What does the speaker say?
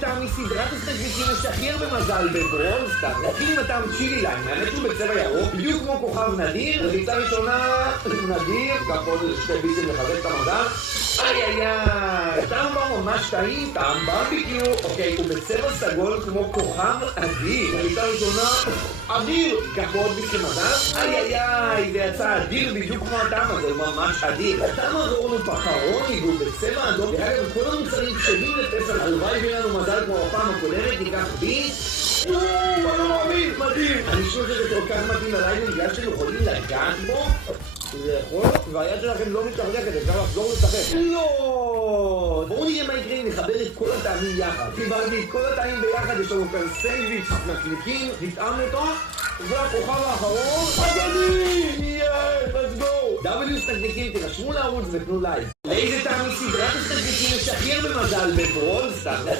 טעם מסדרת הסטנדוויצ'ים השכיר במזל בברולסטאר. נתחיל עם הטעם צ'ילי ליים, האמת שהוא בצבע ירוק, בדיוק כמו כוכב נדיר. ריצה ראשונה, נדיר, גם עוד שתי ביסים לחזק את המזל. איי איי איי, טעם בר ממש טעים, טעם ברביקיו. אוקיי, הוא בצבע סגול כמו כוכב אדיר. ריצה ראשונה, אדיר, כך עוד ביסים מזל. איי איי איי, זה יצא אדיר בדיוק כמו הטעם הזה, הוא ממש אדיר. הטעם האחרון הוא פחרוני, והוא בצבע אדום. ואגב, כל המוצרים כשלים לפסח, הלוואי ויהיה לנו מזל כמו בפעם הקודמת, ניקח ביס. אני לא מאמין, מדהים. אני חושב שזה כל כך מתאים עליי בגלל שאתם יכולים לגעת בו. זה יכול, והיד שלכם לא מתחזקת, אפשר לחזור לשחק. לא! בואו נראה מה יקרה אם נחבר את כל הטעמים יחד. חיברתי את כל הטעמים ביחד, יש לנו כאן סנדוויץ' נקניקים, נטעם אותו, והכוכב האחרון, אדוני! יאי, let's go! W נקניקים, תירשמו לערוץ ותנו לייק. לאיזה טעם מסדרת הסטנדוויצ'ים השכיר במזל בברולסטאר?